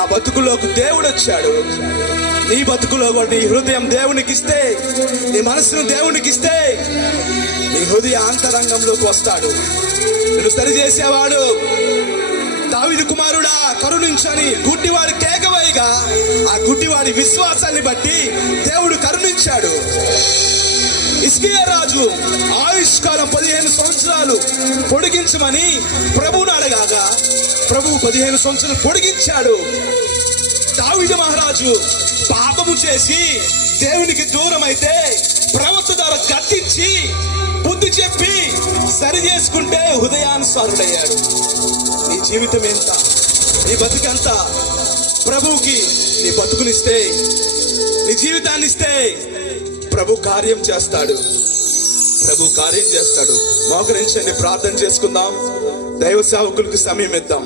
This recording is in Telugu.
నా బతుకులోకి దేవుడు వచ్చాడు. నీ బతుకులో కూడా నీ హృదయం దేవునికి ఇస్తే, నీ మనసును దేవునికి ఇస్తే, నీ హృదయ అంతరంగంలోకి వస్తాడు. నేను సరిచేసేవాడు. దావీదు కుమారుడా కరుణించని గుడ్డివాడి కేకవేయగా ఆ గుడ్డివాడి విశ్వాసాన్ని బట్టి దేవుడు కరుణించాడు. హిజ్కియా రాజు ఆయుష్కాలం 15 సంవత్సరాలు పొడిగించమని ప్రభువును అడగాగా ప్రభువు 15 సంవత్సరాలు పొడిగించాడు. దావీదు మహారాజు పాపము చేసి దేవునికి దూరం అయితే ప్రవక్త ద్వారా గద్దించి బుద్ధి చెప్పి సరి చేసుకుంటే హృదయానుసారుడయ్యాడు. నీ జీవితం ఎంత, నీ బతుకంత ప్రభువుకి నీ బతుకునిస్తే, నీ జీవితాన్ని ఇస్తే ప్రభు కార్యం చేస్తాడు. ప్రభు కార్యం చేస్తాడు. మోకరించండి, ప్రార్థన చేసుకుందాం. దైవ సేవకులకు సమయం ఇద్దాం.